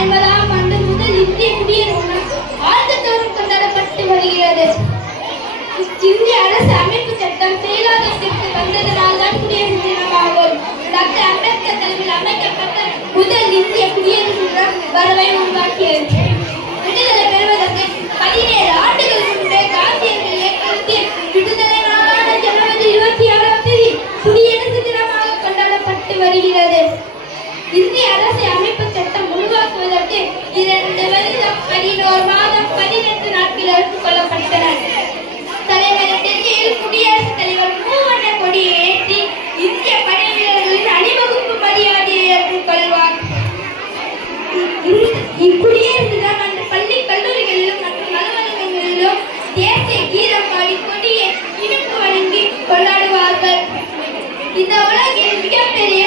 1950ஆம் ஆண்டு முதல் இந்திய குடியரசு ஆண்டுதோறும் கொண்டாடப்பட்டு வருகிறது. இந்திய அரசு அமைப்பு சட்டம் செயலாக்கத்திற்கு வந்ததனால் தான் குடியரசு தினமாகும். டாக்டர் அம்பேத்கர் தலைமையில் அமைக்கப்பட்ட முதல் இந்திய குடியரசு தினம் வரவை உருவாக்கியது. விடுதலை பெறுவதற்கு 17 ஆண்டுகள் முன்பே காந்தியடிகள் ஏற்படுத்திய விடுதலை நாளான ஜனவரி 26ஆம் தேதி குடியரசு தினமாக கொண்டாடப்பட்டு வருகிறது. இந்திய அரசு அமைப்பு சட்டம் உருவாக்குவதற்கு 2 வருடம் 11 மாதம் 18 நாட்கள் எடுத்துக் கொள்ளப்பட்டன. தலைவர் டெல்லியில் குடியரசுத் தலைவர் மூவண்ண கொடியை ஏற்றி இந்திய படை வீரர்களின் அணிவகுப்பு மரியாதையை ஏற்றுக்கொள்வார். இக்குடியரசு தினம் அந்த பள்ளி கல்லூரிகளிலும் மற்றும் அலுவலகங்களிலும் தேசிய கீதம் பாடி கொடியை இனிப்பு வழங்கி கொண்டாடுவார்கள். இந்த உலகில் மிகப்பெரிய